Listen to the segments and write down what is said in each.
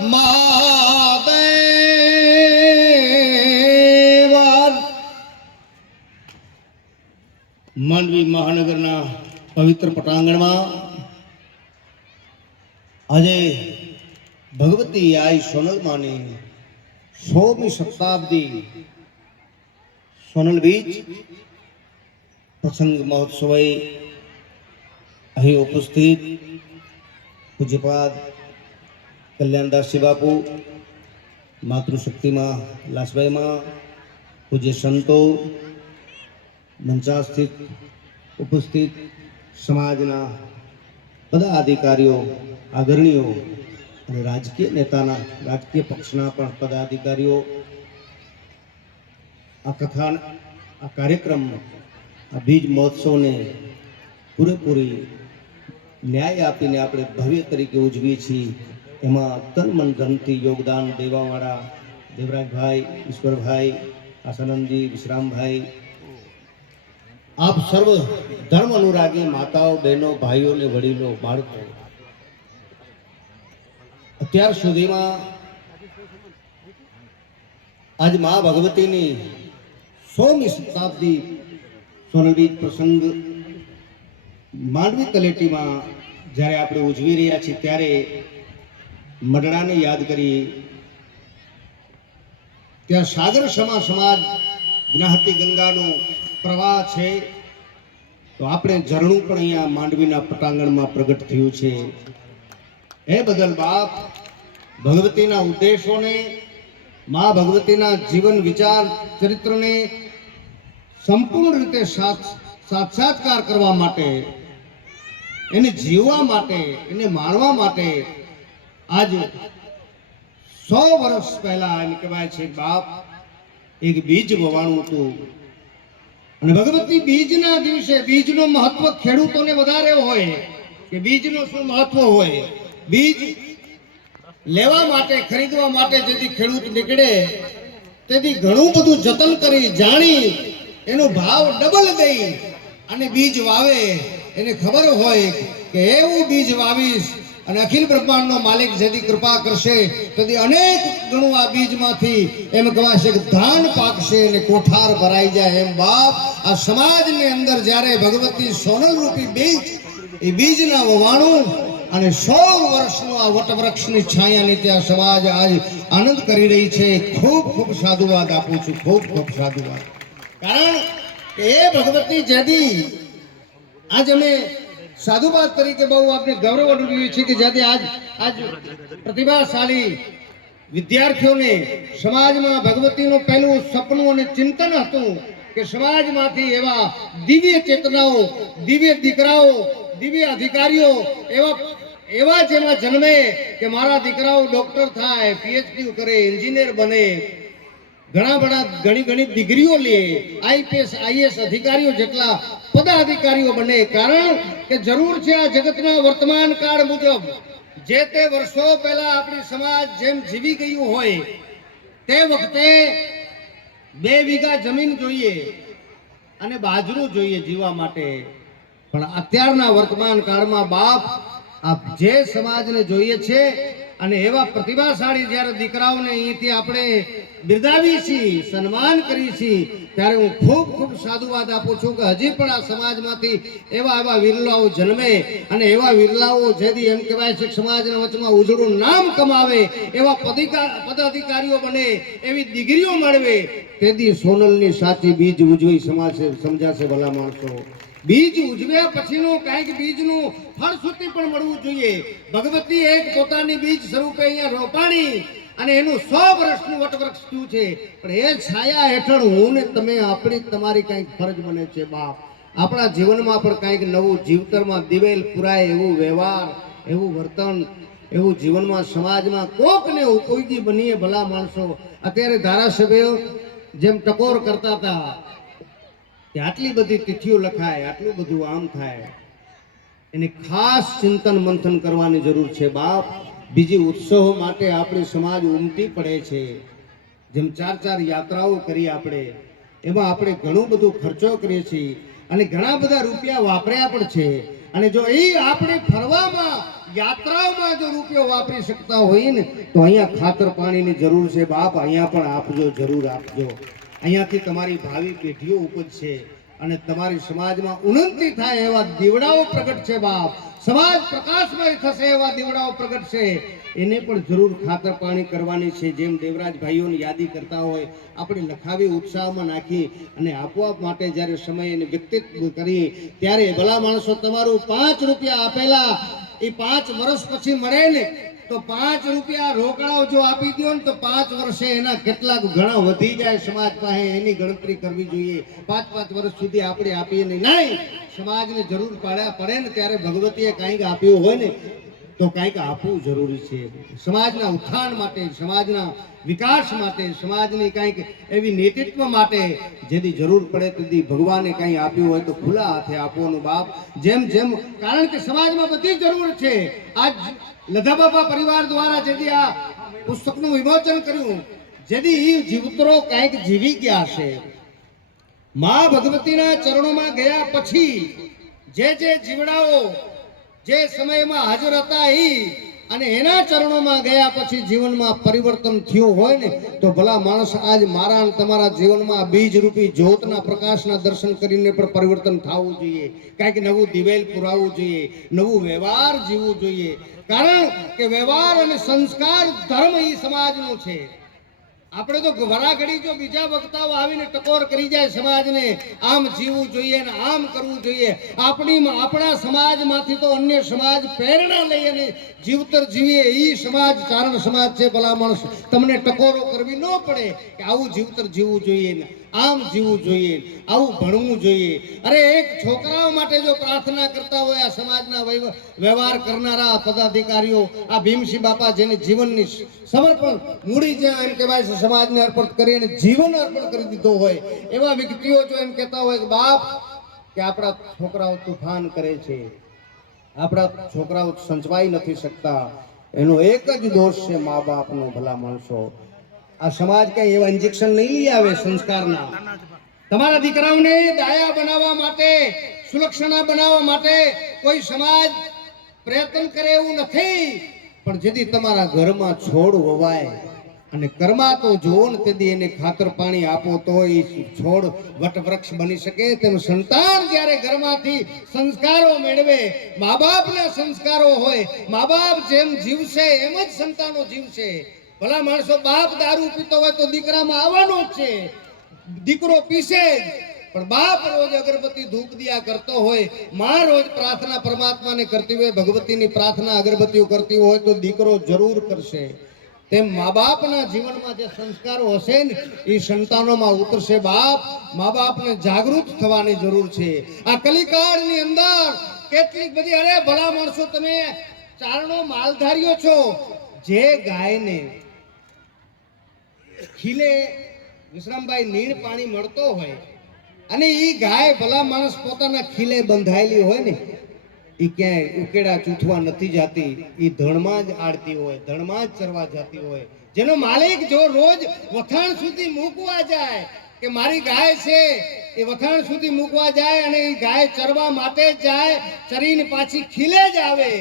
મહાદેવ માંડવી મહાનગરના પવિત્ર પટાંગણમાં આજે ભગવતી આઈ સોનલમાની 100મી શતાબ્દી સોનલ બીજ પ્રસંગ મહોત્સવે અહીં ઉપસ્થિત પૂજ્યપાદ કલ્યાણદાસજી બાપુ, માતૃશક્તિમાં લાસભાઈમાં, પૂજ્ય સંતો, મંચાસ્થિત ઉપસ્થિત સમાજના બધા અધિકારીઓ, અગ્રણીઓ અને રાજકીય નેતાના, રાજકીય પક્ષના પણ પદાધિકારીઓ આ કથા, આ કાર્યક્રમ, આ બીજ મહોત્સવને પૂરેપૂરી ન્યાય આપીને આપણે ભવ્ય તરીકે ઉજવીએ છીએ. એમાં તન મન ધનથી યોગદાન દેવાવાળા દેવરાજભાઈ, ઈશ્વરભાઈ, આશાનંદજી, વિશ્રામભાઈ, આપ સર્વ ધર્મ અનુરાગી માતાઓ, બહેનો, ભાઈઓ ને વડીલો, બાળકો, અત્યાર સુધીમાં આજ મા ભગવતીની 100મી શતાબ્દી સોનલબીજ પ્રસંગ માંડવી તલેટીમાં જ્યારે આપણે ઉજવી રહ્યા છીએ ત્યારે મડડાને યાદ કરી. ત્યાં સાગર સમા સમાજ જ્ઞાતિ ગંગાનો પ્રવાહ છે, તો આપણે ઝરણું પણ અહીંયા માંડવીના પટાંગણમાં પ્રગટ થયું છે. એ બદલ બાપ ભગવતીના ઉદ્દેશોને, મા ભગવતીના જીવન વિચાર ચરિત્રને સંપૂર્ણ રીતે સાક્ષાત્કાર કરવા માટે, એને જીવવા માટે, એને માણવા માટે આજ 100 વર્ષ પહેલા એમ કહેવાય છે બાપ એક બીજ વવાણું હતું. અને ભગવતી બીજના દિવસે, બીજનું મહત્વ ખેડૂતોને વધારે હોય કે બીજનું શું મહત્વ હોય. બીજ લેવા માટે, ખરીદવા માટે જેથી ખેડૂત નીકળે તેથી ઘણું બધું જતન કરી, જાણી, એનો ભાવ ડબલ દઈ અને બીજ વાવે. એને ખબર હોય કે એવું બીજ વાવીશ અને અખિલ બ્રહ્માંડનો માલિક જેથી કૃપા કરશે તેથી અનેક ગણું આ બીજમાંથી એમ કહેવાશે કે ધાન પાકશે અને કોઠાર ભરાઈ જાય. એમ બાપ આ સમાજની અંદર જ્યારે ભગવતી સોનલ રૂપી બીજ, એ બીજના વવાણું અને 100 વર્ષનું આ વટવૃક્ષની છાયા નીચે આ સમાજ આજ આનંદ કરી રહી છે. ખૂબ ખૂબ સાધુવાદ આપું છું, ખૂબ ખૂબ સાધુવાદ. કારણ કે એ ભગવતી જેથી આજ અમે સાધુવાદ તરીકે બહુ આપણે ગૌરવ અનુભવીએ છીએ કે જેથી આજ પ્રતિભાશાળી વિદ્યાર્થીઓને સમાજમાં ભગવતીનું પહેલું સપનું અને ચિંતન હતું કે સમાજમાંથી એવા દિવ્ય ચેતનાઓ, દિવ્ય દીકરાઓ, દિવ્ય અધિકારીઓ એવા જેમાં જન્મે કે મારા દીકરાઓ ડોક્ટર થાય, પીએચડી કરે, એન્જિનિયર બને, ઘણી ડિગ્રીઓ લે, આઈપીએસ આઈએસ અધિકારીઓ જેટલા પદાધિકારીઓ બને. કારણ કે જરૂર છે આ જગતના વર્તમાન કાળ મુજબ જે તે વર્ષો પહેલા આપણી સમાજ જેમ જીવી ગયું હોય તે વખતે 2 વીઘા જમીન જોઈએ અને બાજરું જોઈએ જીવવા માટે. પણ અત્યારના વર્તમાન કાળમાં બાપ આ જે સમાજને જોઈએ છે અને એવા પ્રતિભાશાળી જ્યારે દીકરાઓને અહીંથી આપણે બિરદાવી છીએ, સન્માન કરી છીએ, ત્યારે હું ખૂબ ખૂબ સાધુવાદ આપું છું કે હજી પણ આ સમાજમાંથી એવા વિરલાઓ જન્મે અને એવા વિરલાઓ જેથી એમ કહેવાય છે સમાજના વચમાં ઉજળું નામ કમાવે, એવા પદાધિકારીઓ બને, એવી ડિગ્રીઓ મેળવે, તેથી સોનલની સાચી બીજ ઉજવી સમજાશે ભલા માણસો. બીજ ઉજવ્યા પછીનું કાંઈક બીજનું ફળશ્રુતિ પણ મળવું જોઈએ. ભગવતી એક પોતાની બીજ સ્વરૂપે અહીંયા રોપાણી અને એનું 100 વર્ષનું વટવૃક્ષ થયું છે. પણ એ છાયા હેઠળ હું ને તમે, આપણી તમારી કંઈક ફરજ બને છે બાપ. આપણા જીવનમાં પણ કંઈક નવું જીવતરમાં દિવેલ પુરાય એવું વ્યવહાર, એવું વર્તન, એવું જીવનમાં સમાજમાં કોકને ઉપયોગી બનીએ ભલા માણસો. અત્યારે ધારાસભ્યો જેમ ટકોર કરતા હતા કે આટલી બધી તિથિઓ લખાય, આટલું બધું આમ થાય, એની ખાસ ચિંતન મંથન કરવાની જરૂર છે બાપ. બીજી ઉત્સવો માટે આપણી સમાજ ઉમટી પડે છે. જેમ 4 યાત્રાઓ કરી આપણે, એમાં આપણે ઘણું બધું ખર્ચો કરીએ છીએ અને ઘણા બધા રૂપિયા વાપર્યા પણ છે. અને જો એ આપણે ફરવામાં યાત્રાઓમાં જો રૂપિયો વાપરી શકતા હોય ને તો અહીંયા ખાતર પાણીની જરૂર છે બાપ, અહીંયા પણ આપજો, જરૂર આપજો. અહીંયાથી તમારી ભાવિ પેઢીઓ ઉપજશે અને તમારી સમાજમાં ઉન્નતિ થાય એવા દીવડાઓ પ્રગટ છે બાપ, સમાજ પ્રકાશમય થશે એવા દીવડાઓ પ્રગટ છે. એને પણ જરૂર ખાતર પાણી કરવાની છે. જેમ દેવરાજ ભાઈઓની યાદી કરતા હોય આપણે લખાવી, ઉત્સાહમાં નાખી અને આપવા માટે જ્યારે સમય એને વ્યક્તિત્વ કરી ત્યારે ભલા માણસો તમારું 5 રૂપિયા આપેલા એ 5 વર્ષ પછી મળે ને તો 5 રૂપિયા રોકડાઓ જો આપી દો ને તો 5 વર્ષે એના કેટલાક ઘણા વધી જાય સમાજ પાસે. એની ગણતરી કરવી જોઈએ. 5 વર્ષ સુધી આપણે આપીએ નહીં, સમાજને જરૂર પડે ને ત્યારે ભગવતીએ કાંઈક આપ્યું હોય ને તો કાંઈક આપવું જરૂરી છે. સમાજના ઉત્થાન માટે, સમાજના વિકાસ માટે, સમાજની કાંઈક એવી નેતૃત્વ માટે જેથી જરૂર પડે તેથી ભગવાને કાંઈ આપ્યું હોય તો ખુલ્લા હાથે આપવાનું બાપ. જેમ કારણ કે સમાજમાં બધી જરૂર છે. આજ લધાબાપા પરિવાર દ્વારા જેથી આ પુસ્તકનું વિમોચન કર્યું, જેથી જીવતરો કાંઈક જીવી ગયા છે. મા ભગવતીના ચરણોમાં ગયા પછી જે જીવડાઓ જે સમયમાં હાજર હતા અને એના ચરણોમાં ગયા પછી જીવનમાં પરિવર્તન થયું હોય ને તો ભલા માણસ આજ મારા તમારા જીવનમાં બીજ રૂપી જ્યોતના પ્રકાશના દર્શન કરીને પણ પરિવર્તન થવું જોઈએ. કાંઈક નવું દિવેલ પુરાવવું જોઈએ, નવું વ્યવહાર જીવવું જોઈએ. કારણ કે વ્યવહાર અને સંસ્કાર ધર્મ એ સમાજનું છે. આપણે તો વરાઘડી જો બીજા વક્તાઓ આવીને ટકોર કરી જાય સમાજને આમ જીવવું જોઈએ ને આમ કરવું જોઈએ, આપણા સમાજમાંથી તો અન્ય સમાજ પ્રેરણા લઈ અને જીવતર જીવીએ. એ સમાજ ચારણ સમાજ છે. ભલા માણસ તમને ટકોરો કરવી ન પડે કે આવું જીવતર જીવવું જોઈએ ને આમ જીવવું જોઈએ, આવું ભણવું જોઈએ. અરે એક છોકરાઓ માટે જો પ્રાર્થના કરતા હોય આ સમાજના વ્યવહાર કરનારા પદાધિકારીઓ, આ ભીમસિંહ બાપા જેને જીવનની સમર્પણ મૂડી જે એમ કહેવાય છે સમાજને અર્પણ કરી અને જીવન અર્પણ કરી દીધો હોય એવા વ્યક્તિઓ જો એમ કહેતા હોય કે બાપ કે આપણા છોકરાઓ તુફાન કરે છે, આપણા છોકરાઓ સંચવાઈ નથી શકતા, એનો એક જ દોષ છે મા બાપનો. ભલા માણસો આ સમાજ કઈ એવા ઇન્જેક્શન નહીં લઈ આવે સંસ્કારના. તમારા દીકરાઓને દાયા બનાવવા માટે, સુલક્ષણા બનાવવા માટે કોઈ સમાજ પ્રયત્ન કરે એવું નથી. પણ જેથી તમારા ઘરમાં છોડ વવાય અને કર્મા તો જોવો ને તેથી એને ખાતર પાણી આપો તો એ છોડ વટવૃક્ષ બની શકે. તેનું સંતાન જ્યારે ઘરમાંથી સંસ્કારો મેળવે, મા બાપના સંસ્કારો હોય, મા બાપ જેમ જીવશે એમ જ સંતાનો જીવશે. ભલા માણસો બાપ દારૂ પીતો હોય તો દીકરામાં આવવાનો જ છે, દીકરો પીશે જ. પણ બાપ રોજ અગરબત્તી ધૂપ દિયા કરતો હોય, માં રોજ પ્રાર્થના પરમાત્માને કરતી હોય, ભગવતીની પ્રાર્થના અગરબત્તીઓ કરતી હોય તો દીકરો જરૂર કરશે. તેમ મા બાપના જીવનમાં જે સંસ્કારો હશે ને એ સંતાનોમાં ઉતરશે. બાપ મા બાપને જાગૃત થવાની જરૂર છે. આ કલિકાળની અંદર કેટલીક બધી, અરે ભલા માણસો તમે ચારણો માલધારીઓ છો, જે ગાયને ખીલે વિશ્રામભાઈ નીણ પાણી મળતો હોય અને એ ગાય ભલા માણસ પોતાના ખીલે બંધાયેલી હોય ને એ ક્યાંય ઉકેડા ચૂથવા નથી જાતી, એ ધણમાં જ આડતી હોય, ધણમાં જ ચરવા જતી હોય. જેનો માલિક જો રોજ વથાણ સુધી મૂકવા જાય કે મારી ગાય છે એ વથાણ સુધી મૂકવા જાય અને એ ગાય ચરવા માટે જ જાય, ચરીને પાછી ખીલે જ આવે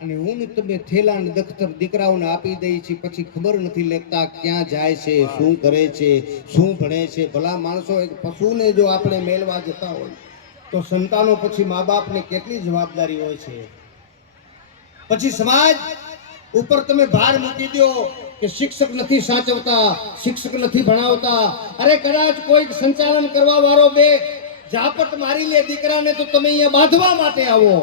અને હું ને તમે થેલા ને દખ્તર દીકરાઓને આપી દઈ છે, પછી ખબર નથી લેતા ક્યાં જાય છે, શું કરે છે, શું ભણે છે. ભલા માણસો એક પશુને જો આપણે મેળવા જતા હોય તો સંતાનો પછી મા બાપને કેટલી જવાબદારી હોય છે. પછી સમાજ ઉપર તમે ભાર મૂકી દો કે શિક્ષક નથી સાચવતા, શિક્ષક નથી ભણાવતા. અરે કદાચ કોઈ સંચાલન કરવા વાળો બે ઝાપટ મારી લે દીકરાને તો તમે અહીંયા બાંધવા માટે આવો.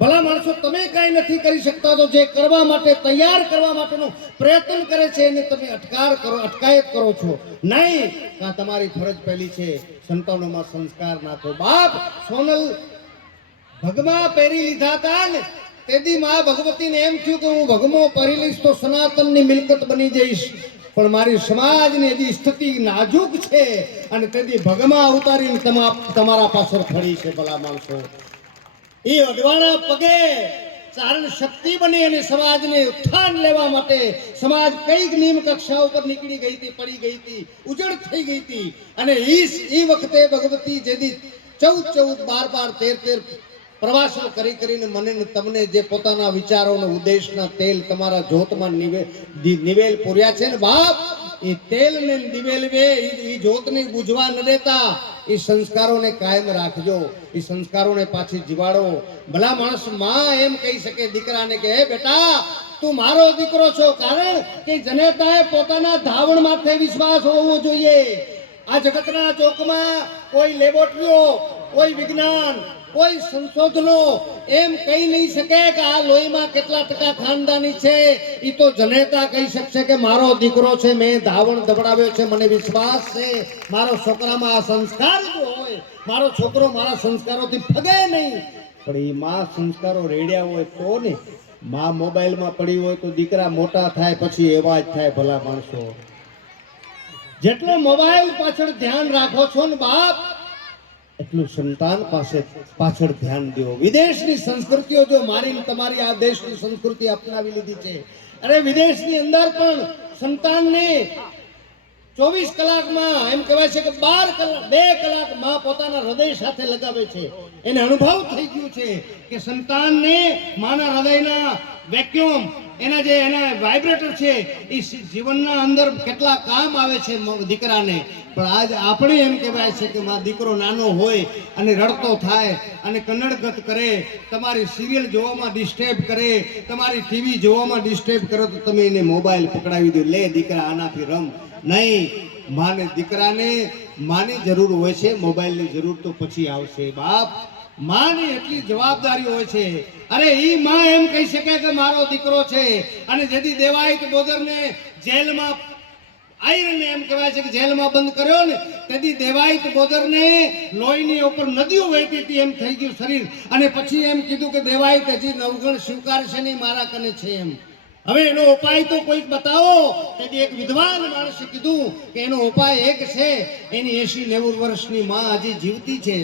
ભલા માણસો તમે કઈ નથી કરી શકતા તો જે કરવા માટે તૈયાર કરવા માટેનો પ્રયત્ન કરે છે એને તમે અટકાયત કરો છો નહીં. આ તમારી ફરજ પહેલી છે, સંતાનોમાં સંસ્કાર નાખો. બાપ સોનલ ભગમાં પહેરી લીધા હતા ને તેથી મા ભગવતીને એમ થયું કે હું ભગમો પહેરી લઈશ તો સનાતનની મિલકત બની જઈશ, પણ મારી સમાજની હજી સ્થિતિ નાજુક છે અને તેથી ભગમાં ઉતારીને તમારા પાછળ ફરી છે. ભલા માણસો એ અડવાણા પગે ચારણ શક્તિ બની અને સમાજને ઉત્થાન લેવા માટે સમાજ કઈક નિયમ કક્ષા ઉપર નીકળી ગઈ હતી, પડી ગઈ હતી, ઉજળ થઈ ગઈ હતી. અને એ વખતે ભગવતી જેથી 14-14, 12-12, 13-13 પ્રવાસો કરીને મને ને તમને જે પોતાના વિચારોના ઉદ્દેશના તેલ તમારા જ્યોતમાં નિવેલ પૂર્યા છે ને બાપ, એ તેલ ને નિવેલ એ જ્યોતને બુझવા ન દેતા, એ સંસ્કારોને કાયમ રાખજો, એ સંસ્કારોને પાછી જીવાડો. ભલા માણસ માં એમ કહી શકે દીકરાને કે હે બેટા તું મારો દીકરો છો, કારણ કે જનેતાએ પોતાના ધાવણ માથે વિશ્વાસ હોવો જોઈએ. આ જગતના ચોકમાં કોઈ લેબોરેટરીઓ, કોઈ વિજ્ઞાન, કોઈ સંશોધનો એમ કહી નહીં શકે કે આ લોહીમાં કેટલા ટકા ખાનદાની છે. એ તો જનેતા કહી શકશે કે મારો દીકરો છે, મેં ધાવણ દબડાવ્યો છે, મને વિશ્વાસ છે મારો છોકરામાં આ સંસ્કાર જો હોય, મારો છોકરો મારા સંસ્કારોથી ફગે નહીં. પણ એ માં સંસ્કારો રેડ્યા હોય તો ને, માં મોબાઈલમાં પડી હોય તો દીકરા મોટા થાય પછી એવા જ થાય. ભલા માણસો જેટલો મોબાઈલ પાછળ ધ્યાન રાખો છો ને બાપ, એટલું સંતાન પાછળ ધ્યાન દો. વિદેશની સંસ્કૃતિઓ જો મારી તમારી આ દેશની સંસ્કૃતિ અપનાવી લીધી છે. અરે વિદેશની અંદર પણ સંતાનને 24 કલાકમાં એમ કહેવાય છે કે 2 કલાક માં પોતાના હૃદય સાથે લગાવે છે. એને અનુભવ થઈ ગયું છે કે સંતાનને માના હૃદયના વેક્યુમ, એના વાઇબ્રેટર છે, એ જીવનના અંદર કેટલા કામ આવે છે દીકરાને. પણ આજ આપણે એમ કહેવાય છે કે માં દીકરો નાનો હોય અને રડતો થાય અને કન્નડગત કરે, તમારી સિરિયલ જોવામાં ડિસ્ટર્બ કરે, તમારી ટીવી જોવામાં ડિસ્ટર્બ કરે, તો તમે એને મોબાઈલ પકડાવી દો, લે દીકરા આનાથી રમ. નહીં, માને દીકરાને માની જરૂર હોય છે, મોબાઈલની જરૂર તો પછી આવશે. બાપ માની એટલી જવાબદારી હોય છે. અરે ઈ માં એમ કહી શકે કે મારો દીકરો છે. અને જેથી દેવાયત બોદરને જેલમાં આયરને એમ કહેવાય છે કે જેલમાં બંધ કર્યો ને, તેથી દેવાયત બોદરને લોહીની ઉપર નદીઓ વહેતી હતી એમ થઈ ગયું શરીર. અને પછી એમ કીધું કે દેવાયત હજી નવગણ સ્વીકારશે નહીં, મારા કને છે એમ. હવે એનો ઉપાય તો કોઈક બતાવો. તેથી એક વિદ્વાન માણસે કીધું કે એનો ઉપાય એક છે, એની 80-90 વર્ષની માં હજી જીવતી છે,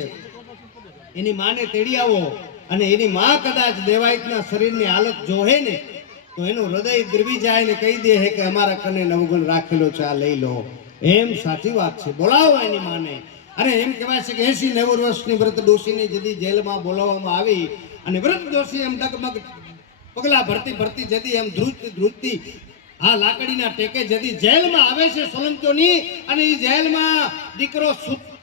એની માને તેડી આવો. અને એની માં કદાચ દેવાયતના શરીરની હાલત જોહે ને, તો એનું હૃદય દ્રવી જાય ને કહી દે કે અમારા કને નવગણ રાખેલો છે, આ લઈ લો. એમ સાચી વાત છે, બોલાવો એની માને. અને એમ કહેવાય છે કે 80-90 વર્ષની વ્રત ડોશીને જદી જેલમાં બોલાવવામાં આવી, અને વ્રત ડોશી એમ ડગમગ પગલા ભરતી જતી એમ ધ્રુજતી આ લાકડીના ટેકે જતી જેલમાં આવે છે સોલંકીઓની. અને એ જેલમાં દીકરો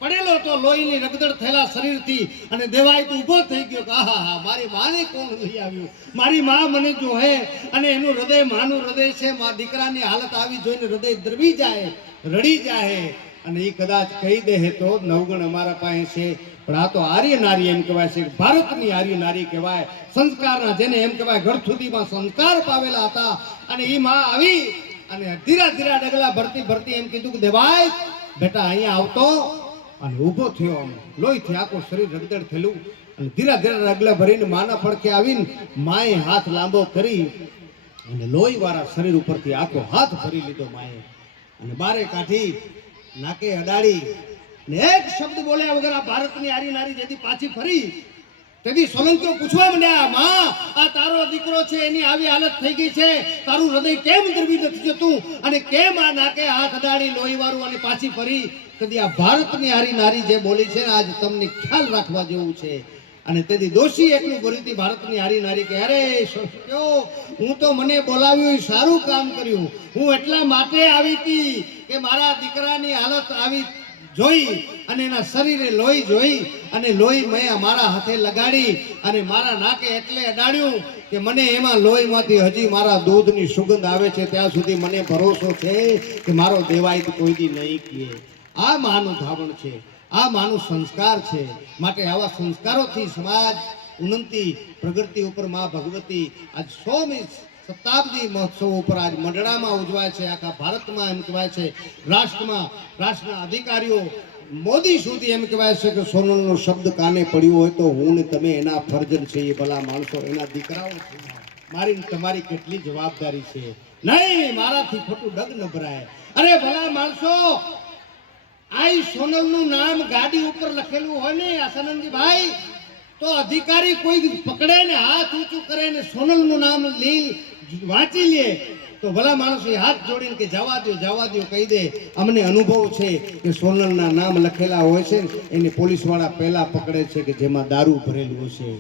પડેલો તો લોહીની રગદડ થયેલા શરીરથી, અને દેવાયત ઊભો થઈ ગયો કે આહા મારી માને કોણ લઈ આવ્યું, મારી માં મને જોહે. અને એનું હૃદય માનું હૃદય છે, માં દીકરાની હાલત આવી જોઈને હૃદય દ્રવી જાય, રડી જાય. અને એ કદાચ કહી દે તો નવગણ અમારા પાસે છે. પણ આ તો આર્ય નારી એમ કહેવાય છે, ભારતની આર્ય નારી કહેવાય, સંસ્કારના, જેને એમ કહેવાય ઘર સુધીમાં સંસ્કાર પાવેલા હતા. અને એ માં આવી અને ધીરા ધીરા ડગલા ભરતી એમ કીધું કે દેવાય બેટા અહીંયા આવતો. અને ઊભો થયો, આમ લોહીથી આખું શરીર રગદડ થયેલું. અને ધીરા ધીરા ડગલા ભરીને માના પડખે આવીને માએ હાથ લાંબો કરી અને લોહી વાળા શરીર ઉપરથી આખો હાથ ભરી લીધો માએ. અને બારે કાઢી નાકે અડાડી ને એક શબ્દ બોલ્યા વગર આ ભારતની આરી નારી જેથી પાછી ફરી, તેથી સોલંકીઓ પૂછવા માંડ્યા, માં આ તારો દીકરો છે, એની આવી હાલત થઈ ગઈ છે, તારું હૃદય કેમ દ્રવી નથી જતું, અને કેમ આ નાકે હાથ અડાડી લોહી વાળું અને પાછી ફરી? તેથી આ ભારતની આરી નારી જે બોલી છે ને, આજ તમને ખ્યાલ રાખવા જેવું છે. અને તેથી દોષી એટલું બોલી હતી ભારતની આરી નારી કે અરે હું તો મને બોલાવ્યું, સારું કામ કર્યું, હું એટલા માટે આવી હતી કે મારા દીકરાની હાલત આવી જોઈ અને એના શરીરે લોહી જોઈ, અને લોહી મેં મારા હાથે લગાડી અને મારા નાકે એટલે અડાડ્યું કે મને એમાં લોહીમાંથી હજી મારા દૂધની સુગંધ આવે છે. ત્યાં સુધી મને ભરોસો છે કે મારો દેવાયત કોઈ દી નહીં કહે. આ માનું ધાવણ છે, આ માનું સંસ્કાર છે. માટે આવા સંસ્કારોથી સમાજ ઉન્નતિ પ્રગતિ ઉપર માં ભગવતી આજ 100મી શતાબ્દી મહોત્સવ ઉપર આજ મંડળામાં ઉજવાય છે. આખા ભારતમાં એમ કહેવાય છે, રાષ્ટ્રના અધિકારીઓ મોદી સુધી એમ કહેવાય છે કે સોનલનો શબ્દ કાને પડ્યો હોય તો હું ને તમે એના ફરજન છે. એ ભલા માણસો એના દીકરાઓ છે. મારી તમારી કેટલી જવાબદારી છે. નહીં, મારાથી ખોટું ડગ ન ભરાય. અરે ભલા માણસો, આ સોનલનું નામ ગાડી ઉપર લખેલું હોય ને આસાનંદજીભાઈ, તો અધિકારી કોઈ પકડે ને હાથ ઊંચું કરે ને સોનલનું નામ વાંચી લે તો ભલા માણસો હાથ જોડીને કે જવા દો કહી દે. અમને અનુભવ છે કે સોનલના નામ લખેલા હોય છે એને પોલીસ વાળા પહેલા પકડે છે કે જેમાં દારૂ ભરેલું હશે.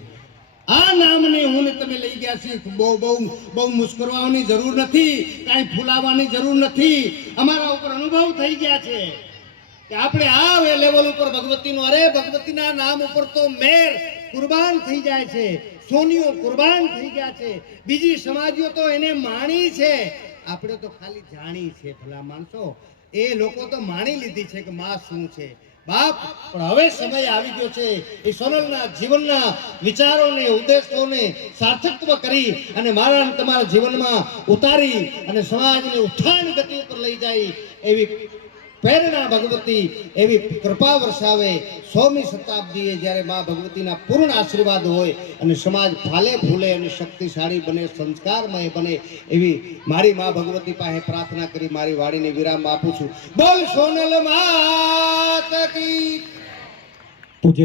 આ નામને હું ને તમે લઈ ગયા છીએ. બહુ બહુ બહુ મુસ્કરવાની જરૂર નથી, કાંઈ ફૂલાવાની જરૂર નથી. અમારા ઉપર અનુભવ થઈ ગયા છે કે આપણે આ લેવલ ઉપર ભગવતીનો, અરે ભગવતીના નામ ઉપર તો મેર કુરબાન થઈ જાય છે, સોનીઓ કુરબાન થઈ ગયા છે. બીજી સમાજો તો એને માણી છે, આપણે તો ખાલી જાણી છે. ભલા માણસો, એ લોકો તો માણી લીધી છે કે માં શું છે. બાપ, પણ હવે સમય આવી ગયો છે એ સોનલના જીવનના વિચારોને, ઉદ્દેશોને સાર્થકત્વ કરી અને મારા અને તમારા જીવનમાં ઉતારી અને સમાજને ઉત્થાન ગતિ ઉપર લઈ જાય એવી પ્રેરણા ભગવતી એવી કૃપા વર્ષાવે. 100મી શતાબ્દીએ જ્યારે મા ભગવતીના પૂર્ણ આશીર્વાદ હોય અને સમાજ ફાલે ફૂલે અને શક્તિશાળી બને, સંસ્કારમય બને, એવી મારી મા ભગવતી પાસે પ્રાર્થના કરી મારી વાણીને વિરામ આપું છું. બોલ સોનલ માત કી.